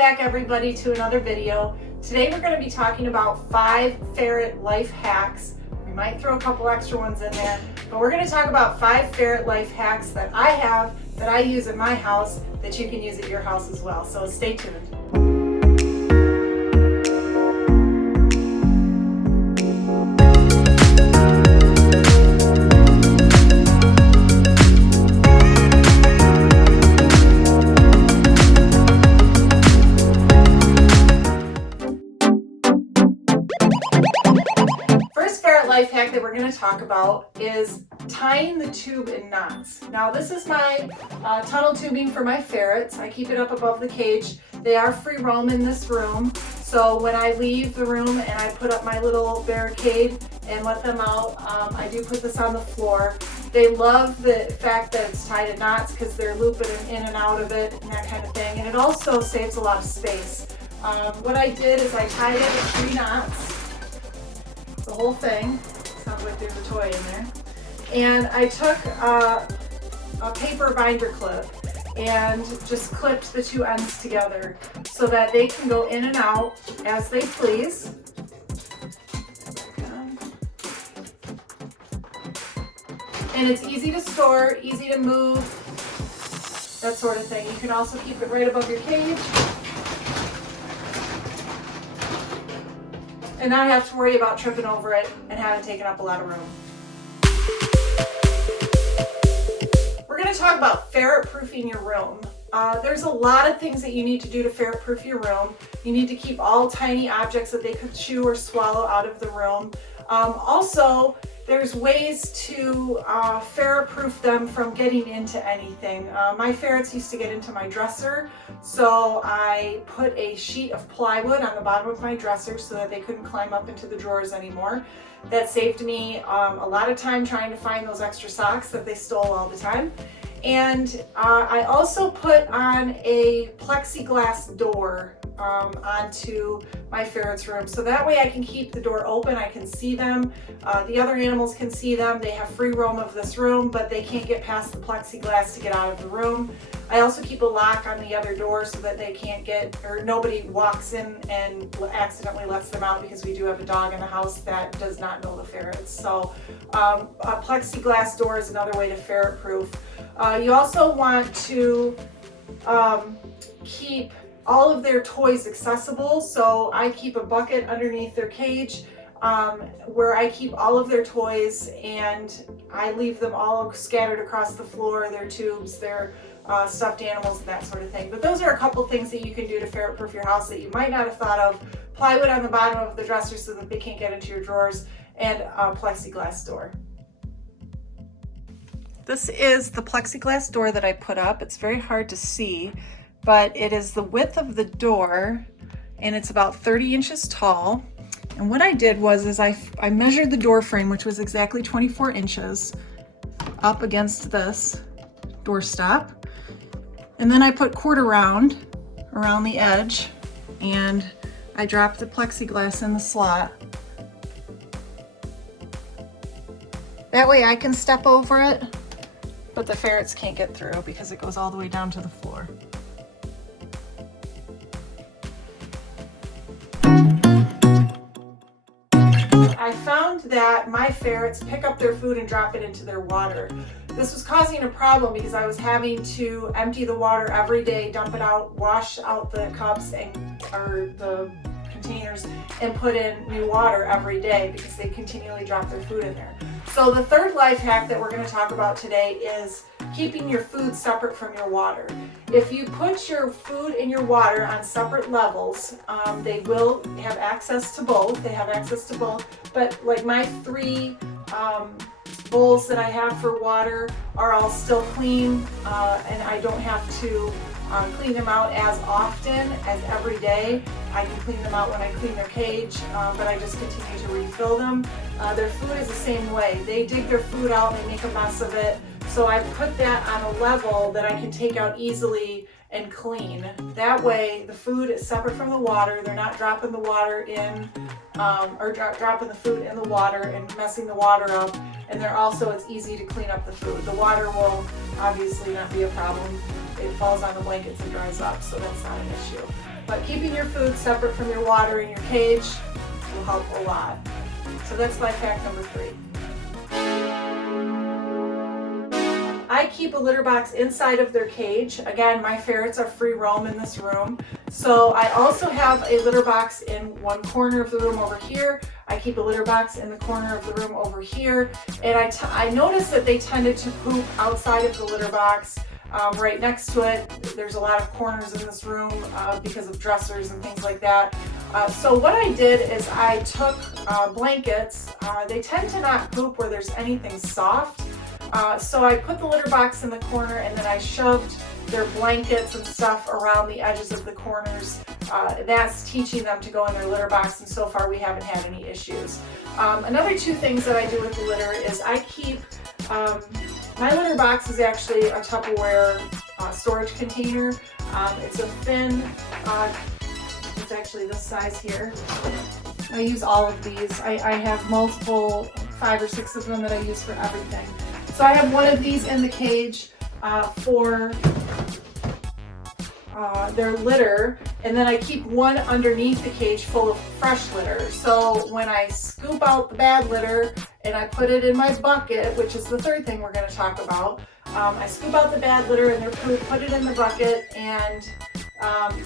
back everybody to another video. Today we're going to be talking about 5 ferret life hacks. We might throw a couple extra ones in there, but we're going to talk about 5 ferret life hacks that I have, that I use at my house, that you can use at your house as well. So stay tuned. Life hack that we're going to talk about is tying the tube in knots. Now this is my tunnel tubing for my ferrets. I keep it up above the cage. They are free roam in this room, so when I leave the room and I put up my little barricade and let them out, I do put this on the floor. They love the fact that it's tied in knots because they're looping in and out of it and that kind of thing, and it also saves a lot of space. What I did is I tied it in 3 knots. The whole thing. Sounds like there's a toy in there. And I took a paper binder clip and just clipped the 2 ends together so that they can go in and out as they please. And it's easy to store, easy to move, that sort of thing. You can also keep it right above your cage and not have to worry about tripping over it and having taken up a lot of room. We're going to talk about ferret proofing your room. There's a lot of things that you need to do to ferret proof your room. You need to keep all tiny objects that they could chew or swallow out of the room. Also, there's ways to ferret proof them from getting into anything. My ferrets used to get into my dresser, so I put a sheet of plywood on the bottom of my dresser so that they couldn't climb up into the drawers anymore. That saved me a lot of time trying to find those extra socks that they stole all the time. And I also put on a plexiglass door onto my ferret's room, so that way I can keep the door open, I can see them, the other animals can see them, they have free roam of this room, but they can't get past the plexiglass to get out of the room. I also keep a lock on the other door so that they can't get, or nobody walks in and accidentally lets them out, because we do have a dog in the house that does not know the ferrets. So a plexiglass door is another way to ferret proof. You also want to keep all of their toys accessible, so I keep a bucket underneath their cage where I keep all of their toys, and I leave them all scattered across the floor, their tubes, their stuffed animals, and that sort of thing. But those are a couple things that you can do to ferret proof your house that you might not have thought of. Plywood on the bottom of the dresser so that they can't get into your drawers, and a plexiglass door. This is the plexiglass door that I put up. It's very hard to see, but it is the width of the door, and it's about 30 inches tall. And what I did was I measured the door frame, which was exactly 24 inches, up against this doorstop. And then I put quarter round around the edge, and I dropped the plexiglass in the slot. That way I can step over it, but the ferrets can't get through because it goes all the way down to the floor. I found that my ferrets pick up their food and drop it into their water. This was causing a problem because I was having to empty the water every day, dump it out, wash out the cups or the containers, and put in new water every day because they continually drop their food in there. So the third life hack that we're going to talk about today is keeping your food separate from your water. If you put your food and your water on separate levels, they will have access to both. They have access to both, but like my 3 bowls that I have for water are all still clean, and I don't have to clean them out as often as every day. I can clean them out when I clean their cage, but I just continue to refill them. Their food is the same way. They dig their food out and they make a mess of it. So I put that on a level that I can take out easily and clean. That way the food is separate from the water. They're not dropping the water in, or dropping the food in the water and messing the water up. And they're also, it's easy to clean up the food. The water will obviously not be a problem. It falls on the blankets and dries up, so that's not an issue. But keeping your food separate from your water in your cage will help a lot. So that's life hack number 3. I keep a litter box inside of their cage. Again, my ferrets are free roam in this room. So I also have a litter box in one corner of the room over here. I keep a litter box in the corner of the room over here. And I noticed that they tended to poop outside of the litter box. Right next to it, there's a lot of corners in this room because of dressers and things like that. So what I did is I took blankets. They tend to not poop where there's anything soft. So I put the litter box in the corner and then I shoved their blankets and stuff around the edges of the corners. That's teaching them to go in their litter box, and so far we haven't had any issues. Another 2 things that I do with the litter is I keep, my litter box is actually a Tupperware storage container. It's a thin, it's actually this size here. I use all of these. I have multiple, 5 or 6 of them that I use for everything. So I have one of these in the cage for their litter, and then I keep one underneath the cage full of fresh litter. So when I scoop out the bad litter and I put it in my bucket, which is the 3rd thing we're going to talk about, I scoop out the bad litter and their poop, put it in the bucket, and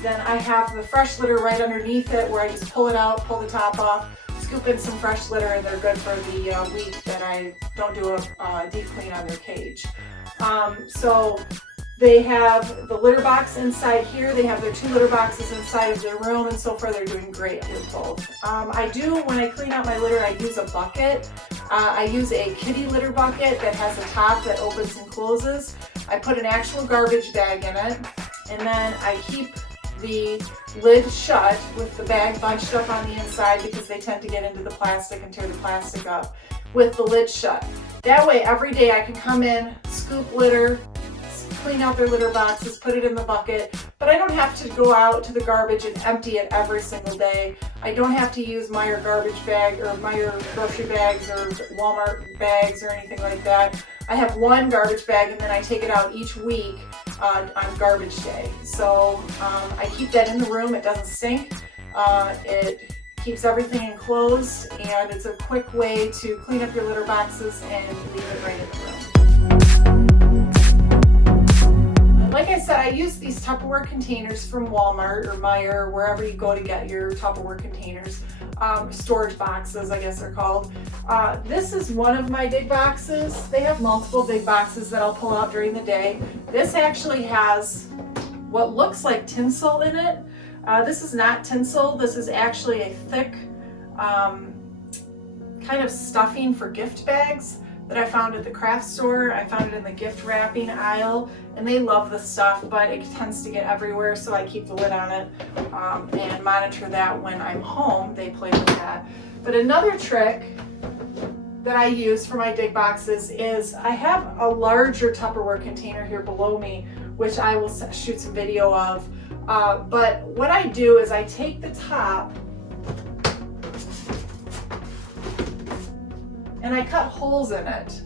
then I have the fresh litter right underneath it where I just pull it out, pull the top off, scoop in some fresh litter, and they're good for the week that I don't do a deep clean on their cage. So they have the litter box inside here. They have their 2 litter boxes inside of their room, and so far they're doing great with both. I do, when I clean out my litter, I use a bucket. I use a kitty litter bucket that has a top that opens and closes. I put an actual garbage bag in it, and then I keep the lid shut with the bag bunched up on the inside because they tend to get into the plastic and tear the plastic up, with the lid shut. That way every day I can come in, scoop litter, clean out their litter boxes, put it in the bucket, but I don't have to go out to the garbage and empty it every single day. I don't have to use Meijer garbage bag or Meijer grocery bags or Walmart bags or anything like that. I have one garbage bag and then I take it out each week on garbage day. So I keep that in the room. It doesn't stink. It keeps everything enclosed, and it's a quick way to clean up your litter boxes and leave it right in the room. Like I said, I use these Tupperware containers from Walmart or Meijer, wherever you go to get your Tupperware containers. Storage boxes, I guess they're called. This is one of my big boxes. They have multiple big boxes that I'll pull out during the day. This actually has what looks like tinsel in it. This is not tinsel. This is actually a thick kind of stuffing for gift bags that I found at the craft store. I found it in the gift wrapping aisle, and they love the stuff, but it tends to get everywhere, so I keep the lid on it and monitor that when I'm home. They play with that. But another trick that I use for my dig boxes is I have a larger Tupperware container here below me, which I will shoot some video of. But what I do is I take the top and I cut holes in it.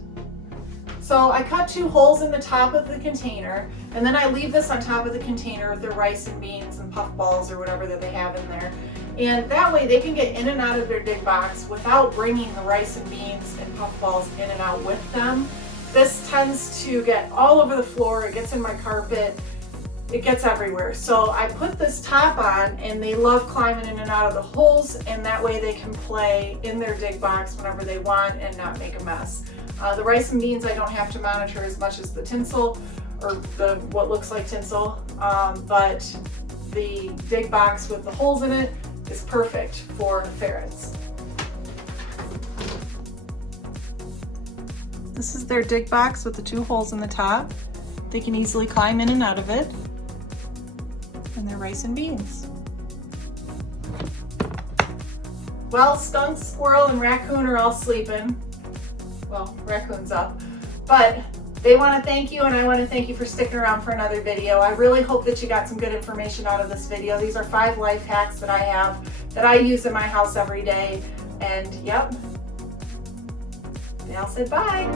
So I cut 2 holes in the top of the container, and then I leave this on top of the container with their rice and beans and puffballs or whatever that they have in there. And that way they can get in and out of their dig box without bringing the rice and beans and puffballs in and out with them. This tends to get all over the floor, it gets in my carpet, it gets everywhere. So I put this top on, and they love climbing in and out of the holes, and that way they can play in their dig box whenever they want and not make a mess. The rice and beans I don't have to monitor as much as the tinsel, or what looks like tinsel, but the dig box with the holes in it is perfect for ferrets. This is their dig box with the 2 holes in the top. They can easily climb in and out of it. And their rice and beans. Well, skunk, squirrel, and raccoon are all sleeping. Well, raccoon's up. But they want to thank you, and I want to thank you for sticking around for another video. I really hope that you got some good information out of this video. These are 5 life hacks that I have that I use in my house every day. And yep, they all said bye.